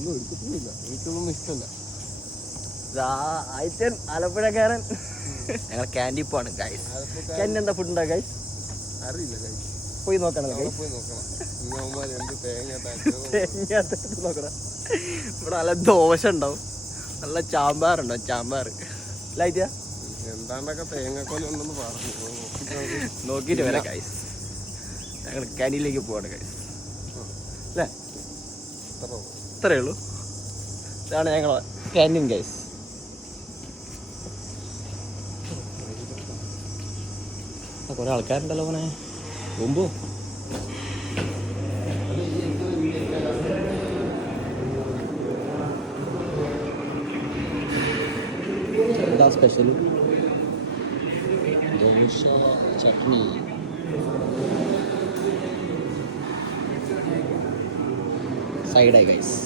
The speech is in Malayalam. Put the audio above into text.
ഒന്നും എടുക്കത്തൊന്നുമില്ല, എനിക്കൊന്നും ഇഷ്ടമല്ല. ആയിട്ടൻ ആലപ്പുഴക്കാരൻ. ഞങ്ങൾ ക്യാൻറ്റീൻ പോവാണ് ഗൈസ്. ക്യാൻറ്റീൻ എന്താ ഫുഡ് ഉണ്ടാ ഗൈസ്? അറിയില്ല ഗൈസ്, പോയി നോക്കണം. പോയി നോക്കണം. എന്ത് തേങ്ങ നോക്കണം. ഇവിടെ നല്ല ദോശ ഉണ്ടാവും, നല്ല ചാമ്പാറുണ്ടാവും. ചാമ്പാർ ലൈറ്റാ എന്താണ്ടൊക്കെ തേങ്ങക്കൊലുണ്ടെന്ന് പറഞ്ഞു. നോക്കിയിട്ട് വരാം ഗൈസ്. ഞങ്ങൾ ക്യാൻറ്റീനിലേക്ക് പോവാണ് ഗൈസ്. അല്ലേ, ഇത്രയേ ഉള്ളൂ. ഇതാണ് ഞങ്ങളെ ക്യാൻറ്റീൻ ഗൈസ്. കുറെ ആൾക്കാരുണ്ടല്ലോ മോനെ. മുമ്പോ എന്താ സ്പെഷ്യൽ? ദോശ ചട്നി. സൈഡായി ഗൈസ്.